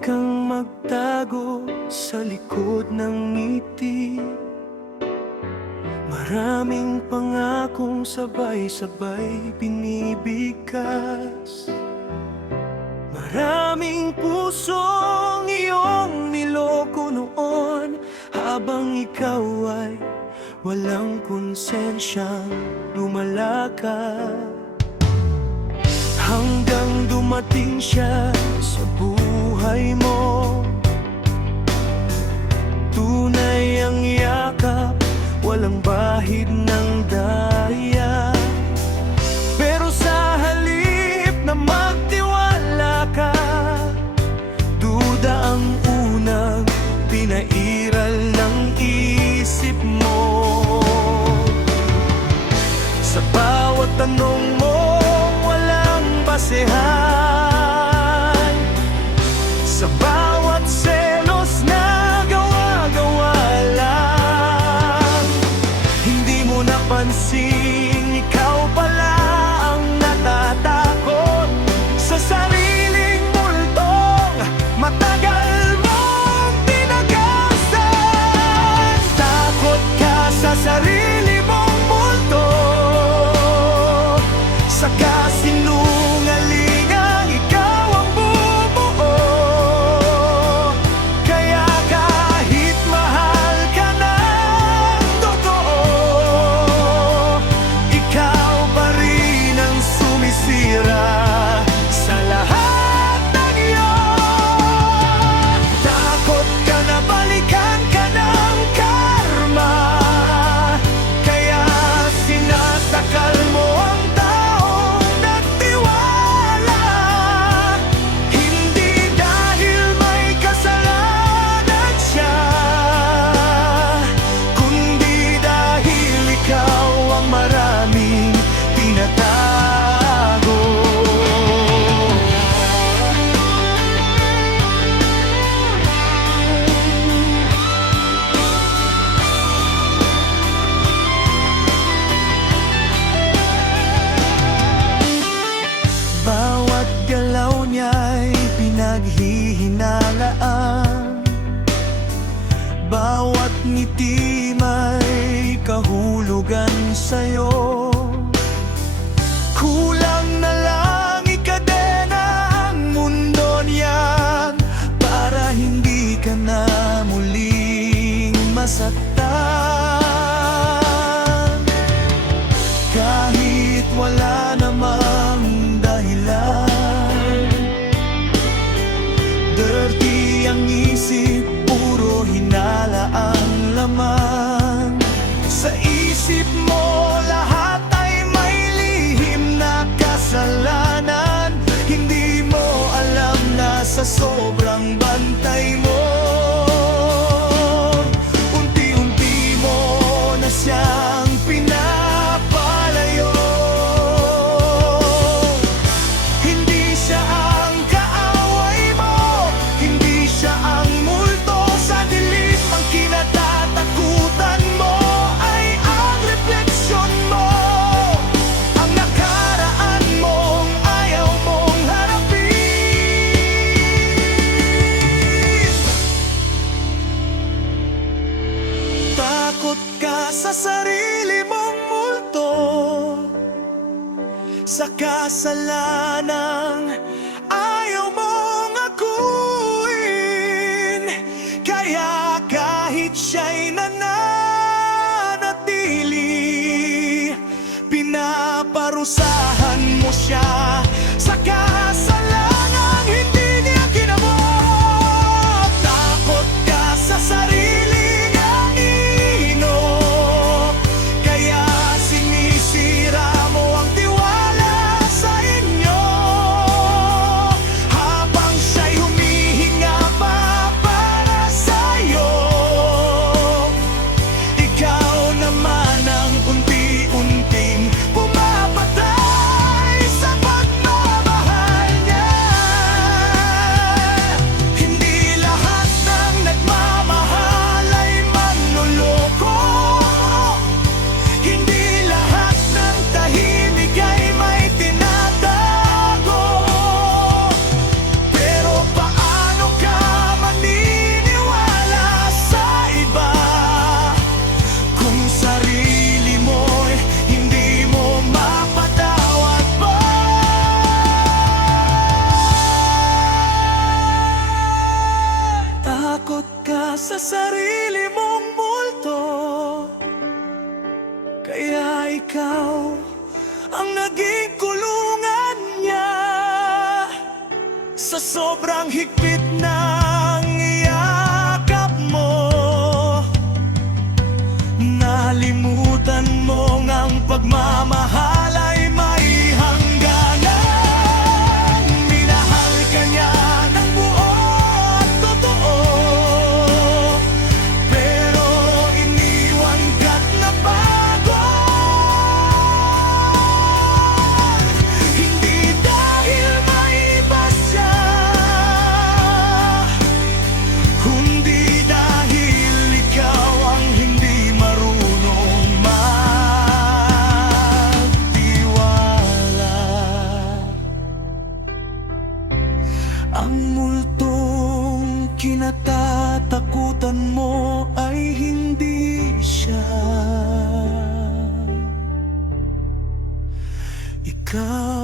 kang magtago sa likod ng ngiti. Maraming pangakong sabay-sabay binibigkas. Maraming pusong iyong niloko noon, habang ikaw ay walang konsensyang lumalakad. Hanggang dumating siya sa buhay mo, tunay ang yakap, walang bahid ng daya. Pero sa halip na magtiwala ka, duda ang unang pinairal ng isip mo. Sa bawat tanong mo, walang basehan. Sa bawat selos na gawa-gawa lang, hindi mo napansin ikaw pala ang natatakot sa sariling multong matagal mong tinagasan. Takot ka sa sarili mong multo, sa kasinungalingang ikaw ang bumuo. Kaya kahit mahal ka ng totoo, ikaw pa rin ang sumisira sa lahat ng iyon. Takot ka na balikan ka ng karma, kaya sinasakal mo ang taong nagtiwala. Hindi dahil may kasalanan siya, kundi dahil ikaw ang maraming tinatago. Bawat galaw niya'y pinaghihinalaan, bawat ngiti may kahulugan sa'yo. Kulang na lang ikadena ang mundo niyan para hindi ka na muling masaktan. Kahit wala namang dahilan, dirty ang isip, puro hinala ang laman. Sa isip mo lahat ay may lihim na kasalanan. Hindi mo alam na sa sobrang bantay mo, unti-unti mo na siyang pinapalayo. Hindi siya ang kaaway mo, hindi siya ang multo sa dilim. Ang kinatatakutan mo ay ang refleksyon mo, ang nakaraan mong ayaw mong harapin. Takot ka sa sarili mong multo, sa kasalanang ayaw mong akuin. Kaya kahit siya'y nananatili, pinaparusahan mo siya sa kasalanang hindi niya ginamot. Takot ka sa sariling anino, kaya sinisira mo ang tiwala sa inyo. Habang siya'y humihinga pa para sa'yo, ikaw naman ang unti-unting pumapatay sa pagmamahal. sa sarili mong multo, kaya ikaw ang naging kulungan niya. Sa sobrang higpit ng yakap mo, nalimutan mo ngang pagmamahal ay may hangganan. Minahal ka niya ng buo at totoo, pero iniwan ka't nabago. Hindi dahil may iba siya, kundi dahil ikaw ang hindi marunong magtiwala. Ang multong kinatatakutan mo ay hindi siya. Ikaw